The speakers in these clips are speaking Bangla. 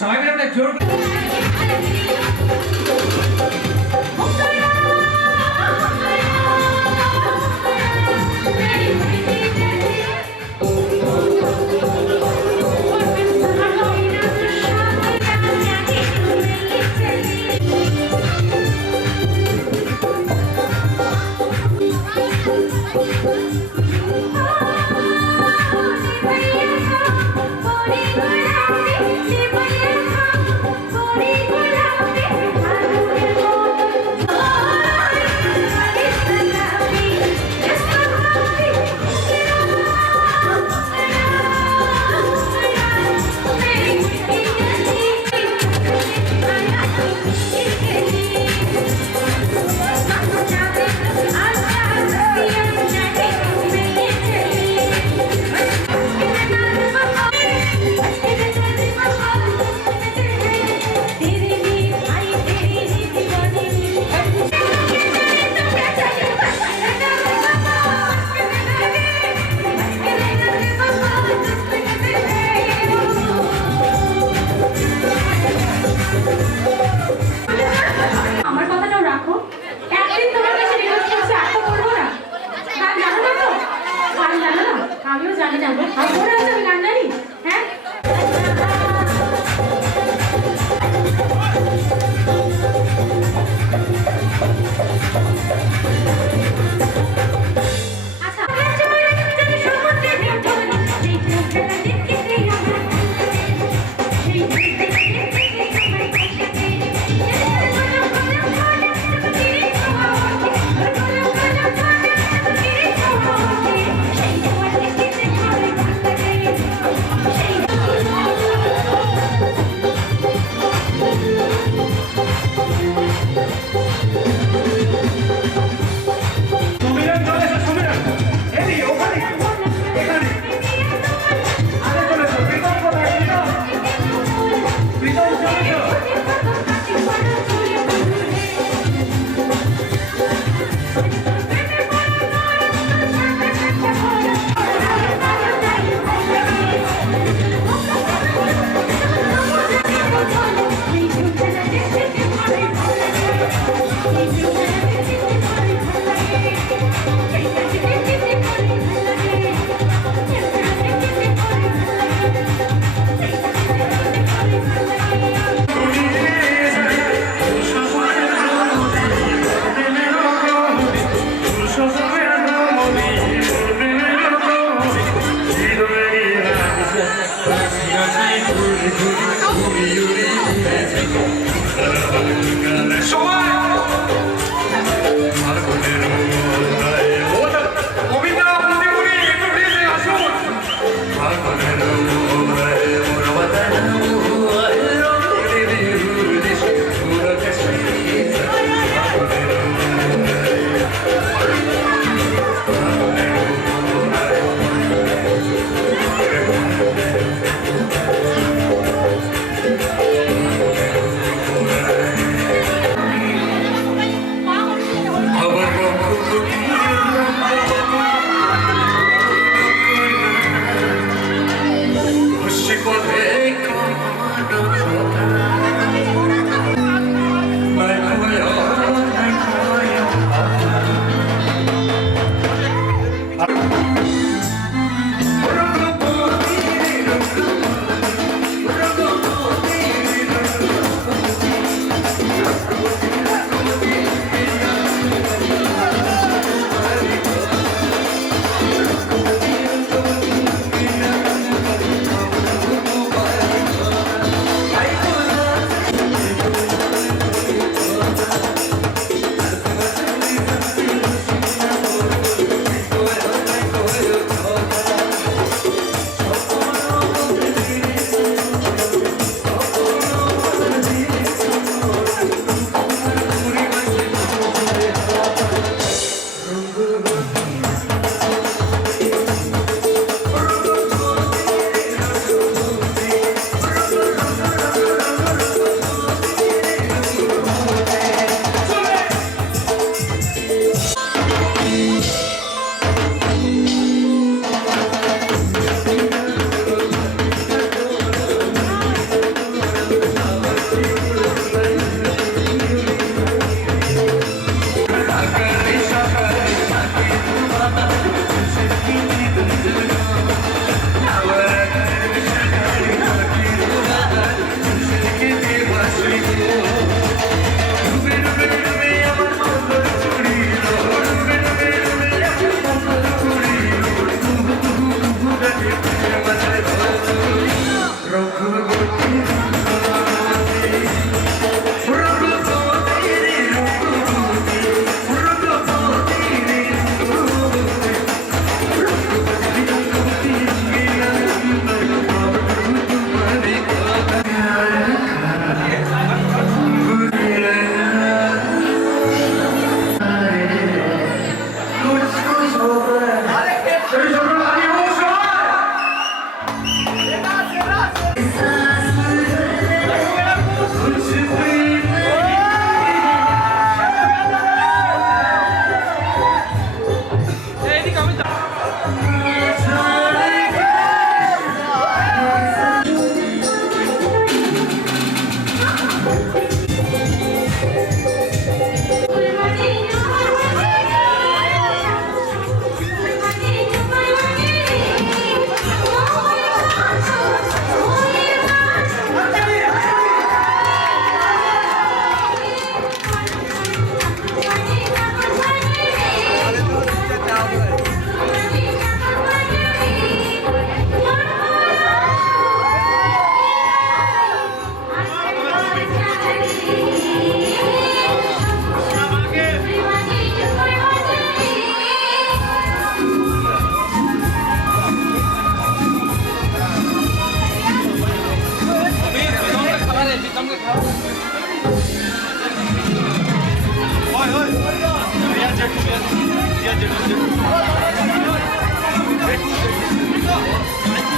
সবাই মিলে আমরা জোর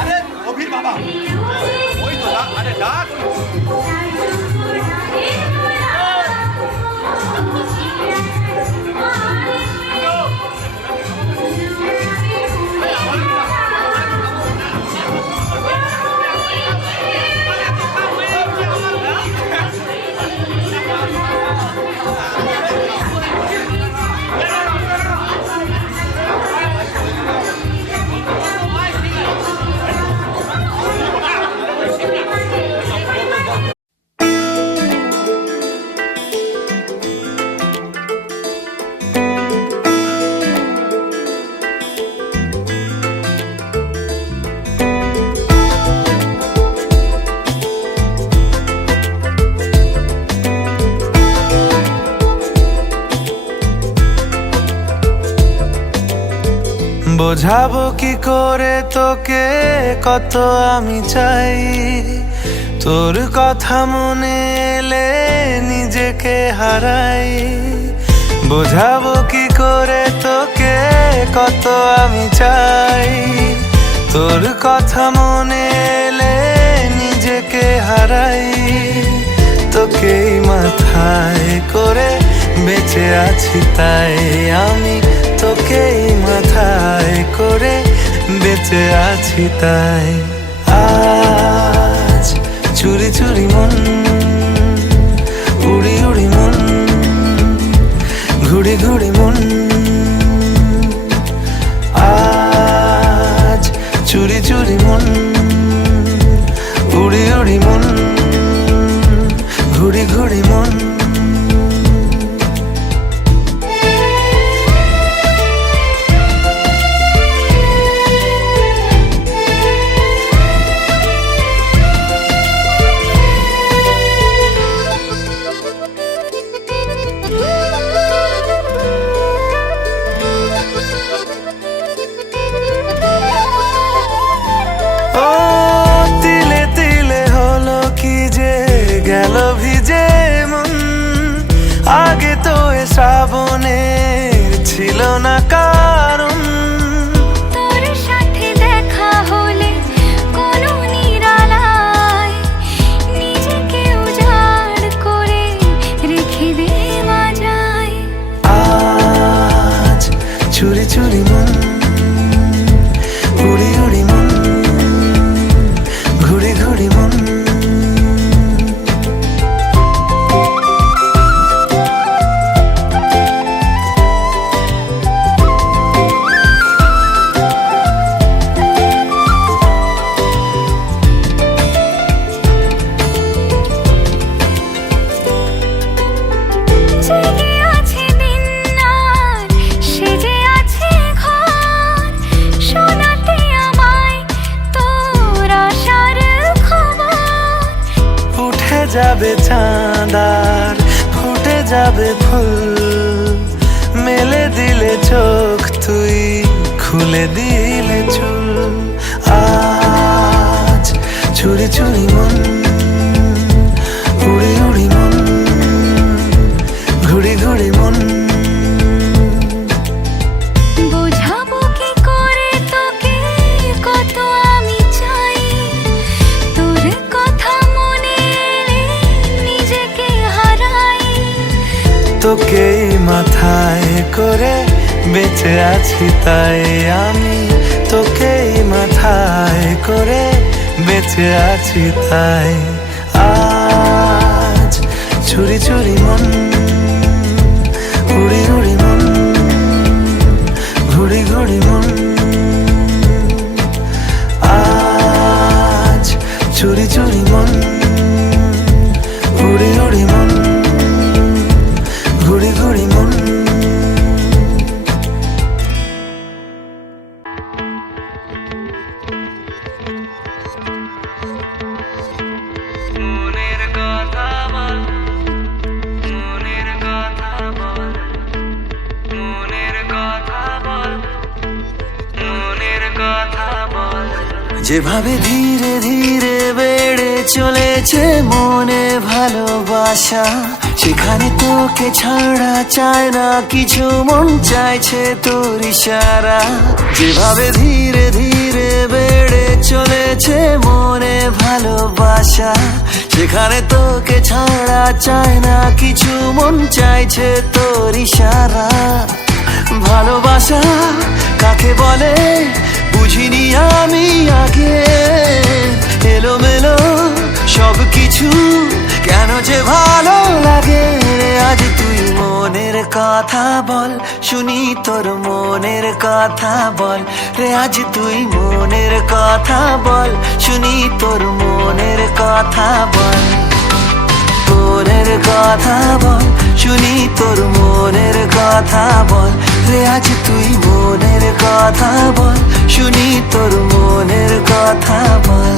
আরে অভির বাবা ওই তো আরে ডাক বোঝাবো কি করে তোকে কত আমি চাই, তোর কথা মনে এলে নিজেকে হারাই। বোঝাবো কি করে তোকে কত আমি চাই, তোর কথা মনে এলে নিজেকে হারাই। তোকেই মাথায় করে বেঁচে আছি তাই আমি, তোকেই মাথায় করে বেঁচে আছি তাই। আজ চুরি চুরি মন, উড়ি উড়ি মন, ঘুড়ি ঘুড়ি মন। আজ চুরি চুরি মন, উড়ি উড়ি মন, ঘুড়ি ঘুড়ি মন। গেল ভিজে মন, আগে তো এ শ্রাবণের ছিল না কারণ। তোর সাথে দেখা হলে কোনো নিরালায় নিজেকে উজাড় করে রেখে দেওয়া যায়। আজ চুরি চুরি মন, উড়ি উড়ি মন, ঘুড়ি ঘুড়ি মন। যাবে চাঁদার ফুটে যাবে ফুল, মেলে দিলে চোখ তুই খুলে দিলে চুল। আজ চুরি চুরি মন, উড়ি উড়ি মন, ঘুড়ি ঘুড়ি মন। বোঝাবো কি করে তোকে কত আমি চাই, তোর কথা মনে নিজেকে হারাই। তোকেই মাথায় করে বেঁচে আছি তাই আমি, তোকেই মাথায় করে বেঁচে আছি তাই। আজ চুরি চুরি মন, উড়ি উড়ি মন, ঘুড়ি ঘুড়ি মন। আজ চুরি চুরি মন, উড়ি উড়ি মন, ঘুড়ি ঘুড়ি মন। মনের কথা বল, মনের কথা বল, মনের কথা বল, মনের কথা বল। যেভাবে ধীরে ধীরে বেড়ে চলেছে মনে ভালোবাসা, সেখানে তোকে ছাড়া চায় না কিছু, মন চাইছে তোর ইশারা। যেভাবে ধীরে ধীরে বেড়ে চলেছে মনে ভালোবাসা, সেখানে তোকে ছাড়া চায় না কিছু, মন চাইছে তোর ইশারা। ভালোবাসা কাকে বলে বুঝিনি আমি আগে, এলোমেলো সব কিছু কেন যে ভালো লাগে। আজ তুই মনের কথা বল, শুনি তোর মনের কথা বল রে। আজ তুই মনের কথা বল, শুনি তোর মনের কথা বল। মনের কথা বল, শুনি তোর মনের কথা বল রে। আজ তুই মনের কথা বল, শুনি তোর মনের কথা বল।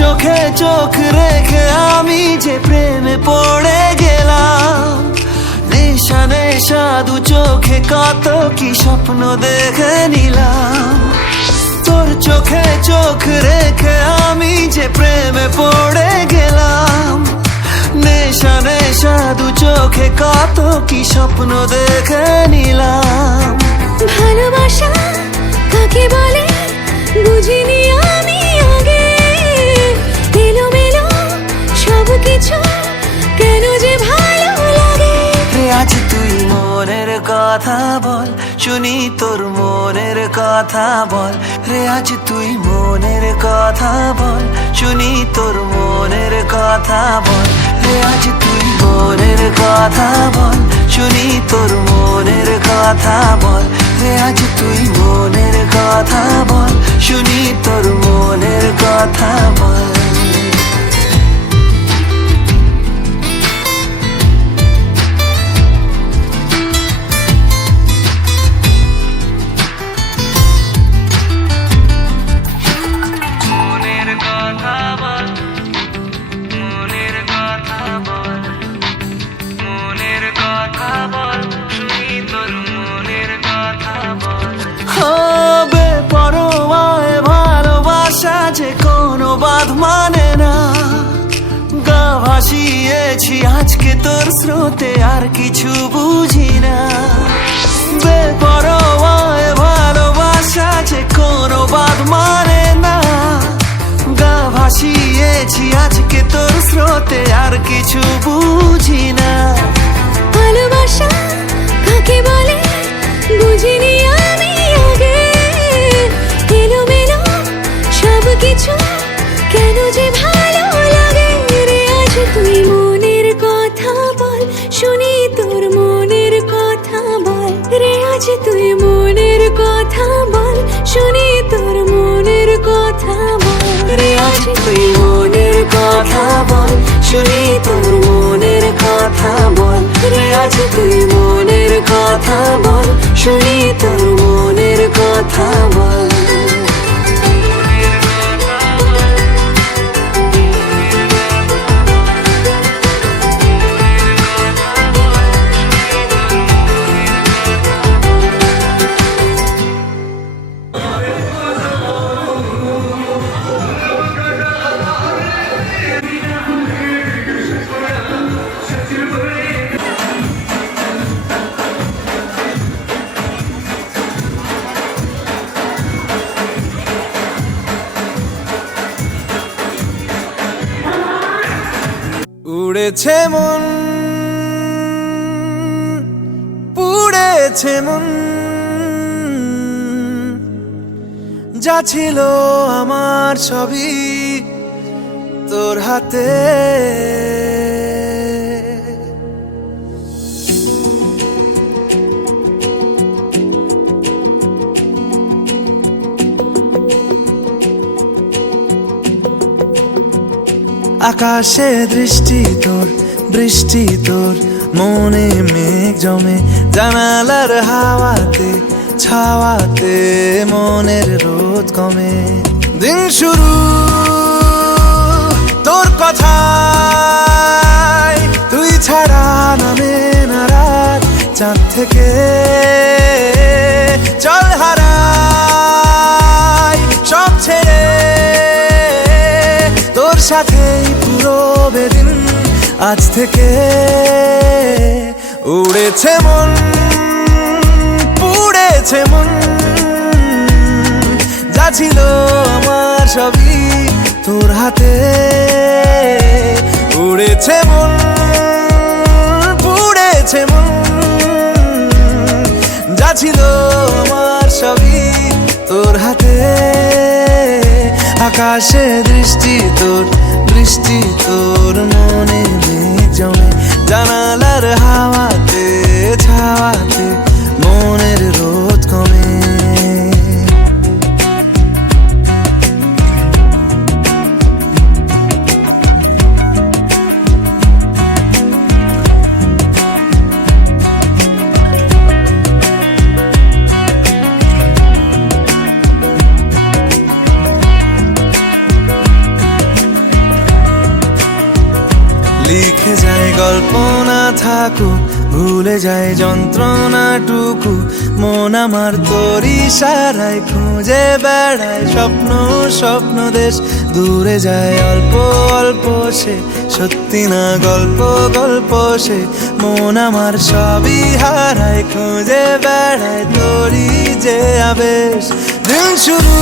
চোখে চোখ রেখে আমি যে প্রেমে পড়ে গেলাম, নেশা নেশা দু চোখে কত কি স্বপ্ন দেখে নিলাম। তোর চোখে চোখ রেখে আমি যে প্রেমে পড়ে গেলাম, নেশা নেশা দু চোখে কত কি স্বপ্ন দেখে নিলাম। ভালোবাসা কাকে বলে বুঝিনি আমি আগে, এলোমেলো সব কিছু কেন যে ভালো লাগে। রে আজ তুই মনের কথা বল, শুনি তোর মনের কথা বল রে। আজ তুই মনের কথা বল, শুনি তোর মনের কথা বল রে। আজ তুই মনের কথা বল, শুনি তোর মনের কথা বল রে। আজ তুই মনের কথা বল, শুনি তোর মনের কথা বল। মনের কথা বল, মনের কথা বল, মনের কথা বল, শুনি তোর মনের কথা বল। হবে পরমায় ভালোবাসা যে কোনো বাঁধ মানে না। গা ভাসিয়েছি আজকে তোর স্রোতে, আর কিছু বুঝি না। বেপরোয়ায় ভালোবাসা যে কোনো বাঁধ মানে না। গা ভাসিয়েছি আজকে তোর স্রোতে, আর কিছু বুঝি না। ভালোবাসা কাকে বলে বুঝিনি আমি আগে, এলোমেলো সব কিছু কেন যে ভালো লাগে রে। আজ তুই মনের কথা বল, শুনি তোর মনের কথা বল রে। আজ তুই মনের কথা বল, শুনি তোর মনের কথা বল রে। আজ তুই মনের কথা বল, শুনি তোর মনের কথা বল রে। আজ তুই মনের কথা বল, শুনি তোর মনের কথা বল। উড়েছে মন, পুড়েছে মন, যা ছিল আমার সবই তোর হাতে। আকাশে দৃষ্টি তোর, বৃষ্টি তোর, মনে মেঘ জমে, জানালার হাওয়াতে ছাওয়াতে মনের রোদ কমে। দিন শুরু তোর কথায় ছাড়া নামে না রাত চাঁদ থেকে চল হারাই সব ছেড়ে তোর সাথেই পুরো বেদিন আজ থেকে উড়েছে মন পুড়েছে মন যা ছিল আমার সবই তোর হাতে উড়েছে মন পুড়েছে মন যা ছিল আমার সবই তোর হাতে আকাশে দৃষ্টি তোর মনে মেঘ জমে জানালার হাওয়াতে ছাওয়াতে মনের রোদ কমে লিখে যায় গল্প না থাকুক ভুলে যায় যন্ত্রণাটুকু মন আমার তোর ইশারায় খুঁজে বেড়ায় স্বপ্ন দেশ দূরে যায় অল্প অল্প সে সত্যি না গল্প সে মন আমার সবই হারায় খুঁজে বেড়ায় তোরই যে আবেশ দিন শুরু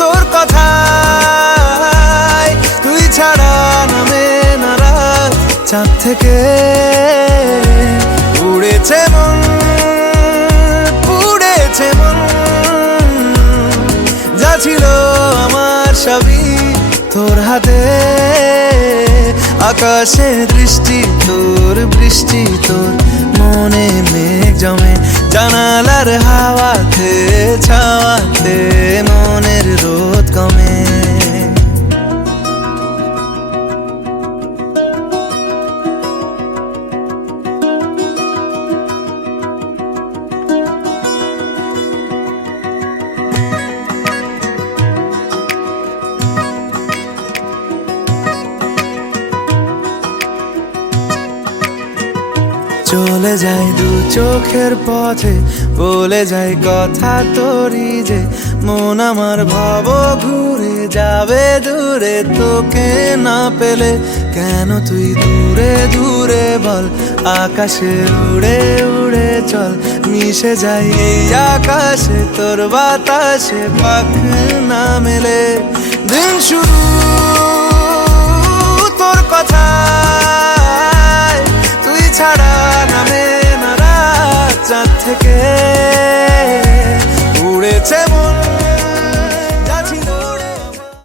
তোর কথায় তুই ছাড়া নামে না রাত চাঁদ থেকে উড়েছে মন পুড়েছে মন যা ছিল আমার সবই তোর হাতে আকাশে দৃষ্টি তোর বৃষ্টি তোর মনে মেঘ জমে জানালার হাওয়াতে ছাওয়াতে মনের রোদ কমে চলে যায় দু চোখের পথে বলে যায় কথা তোরই যে মন আমার ভাব ঘুরে যাবে দূরে তোকে না পেলে কেন তুই দূরে দূরে বল আকাশে উড়ে উড়ে চল মিশে যাই এই আকাশে তোর বাতাসে পাখ না মেলে দিন শুরু তোর কথায় তুই ছাড়া